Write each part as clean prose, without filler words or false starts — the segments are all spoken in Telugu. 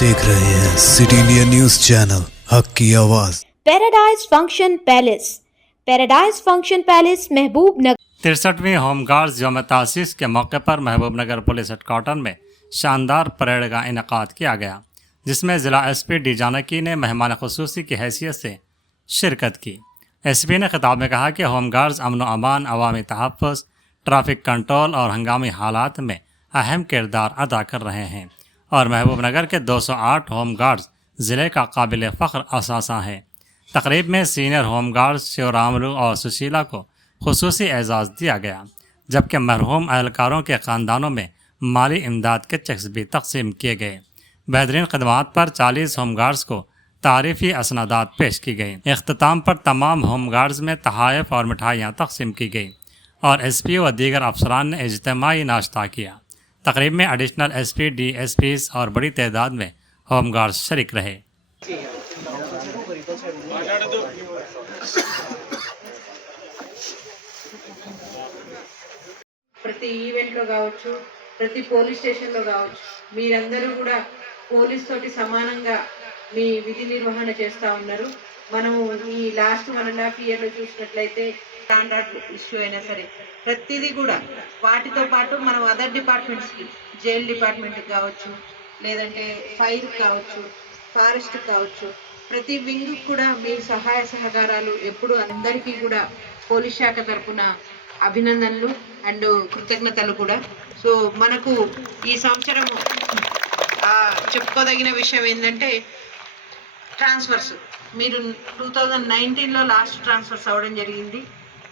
देख रहे हैं सिटी इंडिया न्यूज चैनल हक की आवाज। पैराडाइज फंक्शन पैलेस महबूब नगर 63वीं होमगार्ड्स यौम तासीस के मौके पर महबूब नगर पुलिस हेडक्वार्टर में शानदार परेड का इनेकाद किया गया, जिसमें ज़िला SP डी जानकी ने मेहमान खुसूसी की हैसियत से शिरकत की। SP ने खिताब में कहा कि होमगार्ड्स अमन व अमान, अवामी तहफ़्फ़ुज़, ट्रैफिक कंट्रोल और हंगामी हालात में अहम किरदार अदा कर रहे हैं और महबूब नगर के 208 होमगार्ड्स ज़िले का काबिल फ़ख्र असासा है। तकरीब में सीनियर होमगार्ड्स शिवरामलू और सुशीला को खुसूसी एजाज़ दिया गया, जबकि मरहूम एहलकारों के ख़ानदानों में माली इमदाद के चेक्स भी तकसीम किए गए। बेहतरीन खदमात पर 40 होमगार्ड्स को तारीफ़ी असनादात पेश की गई। इख्तिताम पर तमाम होमगार्ड्स में तहाइफ और मिठाइयाँ तकसीम की गई और SP व दीगर अफसरान ने इज्तिमाई नाश्ता किया। तकरीब में एडिशनल SP, DSPs और बड़ी तादाद में होमगार्ड्स शरीक रहे। ప్రతి ఈవెంట్లో కావచ్చు, ప్రతి పోలీస్ స్టేషన్లో కావచ్చు, మీరందరూ కూడా పోలీస్ తోటి సమానంగా మీ విధి నిర్వహణ చేస్తూ ఉన్నారు. మనము ఈ లాస్ట్ 1.5 ఇయర్లో చూసినట్లయితే స్టాండర్డ్ ఇష్యూ అయినా సరే ప్రతిదీ కూడా వాటితో పాటు మనం అదర్ డిపార్ట్మెంట్స్కి, జైల్ డిపార్ట్మెంట్ కావచ్చు, లేదంటే ఫైర్ కావచ్చు, ఫారెస్ట్ కావచ్చు, ప్రతి వింగ్ కూడా మీ సహాయ సహకారాలు ఎప్పుడు అందరికీ కూడా పోలీస్ శాఖ తరఫున అభినందనలు అండ్ కృతజ్ఞతలు కూడా. సో మనకు ఈ సంవత్సరము చెప్పుకోదగిన విషయం ఏంటంటే ట్రాన్స్ఫర్స్. మీరు 2019లో లాస్ట్ ట్రాన్స్ఫర్స్ అవ్వడం జరిగింది.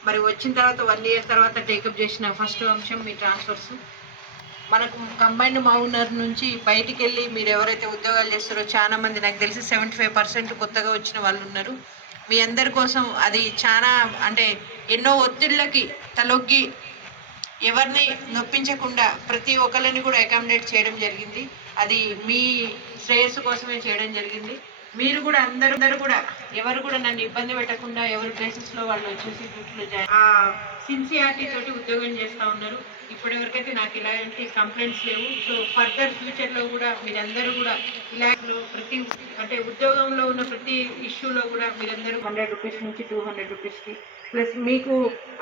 మరి వచ్చిన తర్వాత 1 ఇయర్ తర్వాత టేకప్ చేసిన ఫస్ట్ అంశం మీ ట్రాన్స్ఫర్స్. మనకు కంబైన్డ్ మౌనర్ నుంచి బయటికి వెళ్ళి మీరు ఎవరైతే ఉద్యోగాలు చేస్తారో చాలా మంది, నాకు తెలిసి 75% కొత్తగా వచ్చిన వాళ్ళు ఉన్నారు. మీ అందరి కోసం అది చాలా అంటే ఎన్నో ఒత్తిళ్ళకి తలొగ్గి ఎవరిని నొప్పించకుండా ప్రతి ఒక్కరిని కూడా అకామిడేట్ చేయడం జరిగింది. అది మీ శ్రేయస్సు కోసమే చేయడం జరిగింది. మీరు కూడా అందరూ కూడా ఎవరు కూడా నన్ను ఇబ్బంది పెట్టకుండా ఎవరి ప్లేసెస్లో వాళ్ళు వచ్చేసి డ్యూటీలో ఆ సిన్సియారిటీ తోటి ఉద్యోగం చేస్తూ ఉన్నారు. ఇప్పటివరకైతే నాకు ఇలాంటి కంప్లైంట్స్ లేవు. సో ఫర్దర్ ఫ్యూచర్లో కూడా మీరందరూ కూడా ఇలాంటి ప్రతి అంటే ఉద్యోగంలో ఉన్న ప్రతి ఇష్యూలో కూడా మీరందరూ 100 రూపీస్ నుంచి 200 రూపీస్కి ప్లస్ మీకు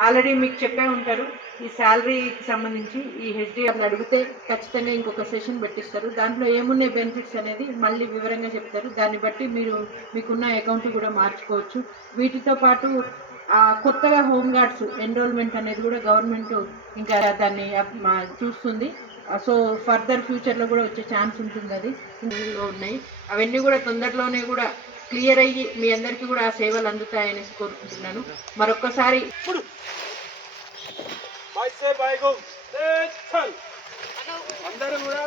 ఆల్రెడీ మీకు చెప్పే ఉంటారు ఈ శాలరీకి సంబంధించి ఈ HD అడిగితే ఖచ్చితంగా ఇంకొక సెషన్ పెట్టిస్తారు. దాంట్లో ఏమున్నాయి బెనిఫిట్స్ అనేది మళ్ళీ వివరంగా చెప్తారు. దాన్ని బట్టి మీరు మీకున్న అకౌంట్ కూడా మార్చుకోవచ్చు. వీటితో పాటు కొత్తగా హోంగార్డ్స్ ఎన్రోల్మెంట్ అనేది కూడా గవర్నమెంట్ ఇంకా దాన్ని చూస్తుంది. సో ఫర్దర్ ఫ్యూచర్లో కూడా వచ్చే ఛాన్స్ ఉంటుంది. అది ఉన్నాయి. అవన్నీ కూడా తొందరలోనే కూడా క్లియర్ అయ్యి మీ అందరికీ కూడా ఆ సేవలు అందుతాయనేసి కోరుకుంటున్నాను. మరొక్కసారి ఇప్పుడు అందరూ కూడా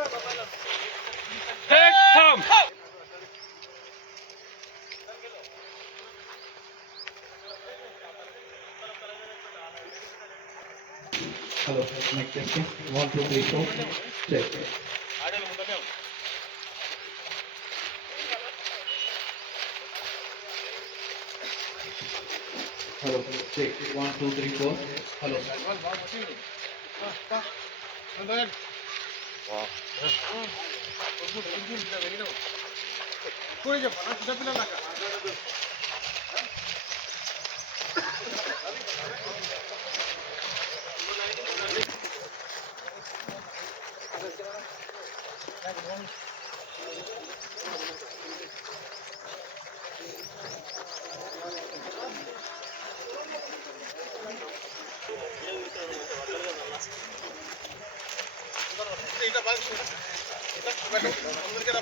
Hello, mic testing. 1, 2, 3, 4. Check. Hello, check. 1, 2, 3, 4. Hello. Kita